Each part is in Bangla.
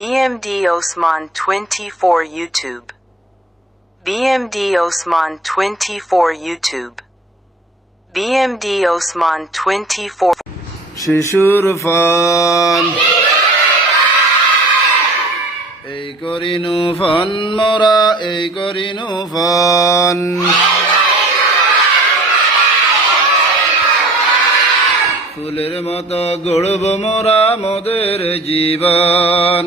BMD Osman 24 YouTube. BMD Osman 24 YouTube. BMD Osman 24 শিশুর ফান এই করিনু ফান মোরা এই করিনু ফান ফুলের মতো গড়ব মোরা মোদের জীবন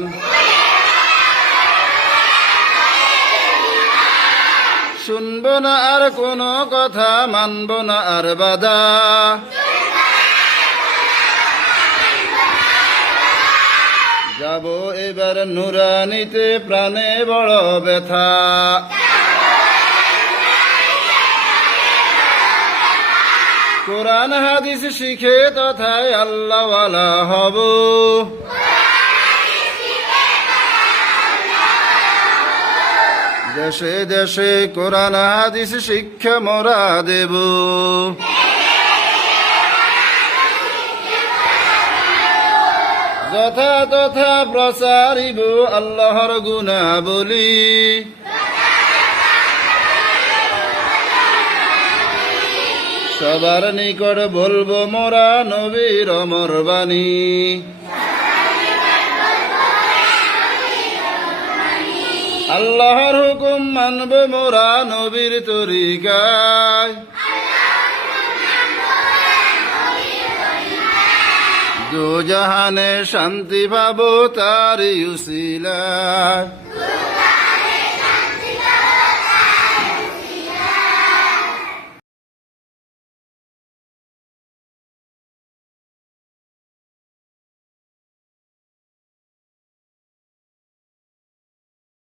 শুনব না আর কোনো কথা মানব না আর বাধা যাব এবার নুরানিতে প্রাণে বড় ব্যথা কোরআন হাদিস শিখে তথায় আল্লাহওয়ালা হব দেশে দেশে কোরআন হাদিস শিক্ষা মোরা দেব যথা তথা প্রসারিব আল্লাহর গুণা বলি সবার নিকট বলবো মোরা নবীর অমর বাণী আল্লাহর হুকুম মানব মোরা নবীর তরিকায় দো জাহানে শান্তি পাবো তার উসিলায়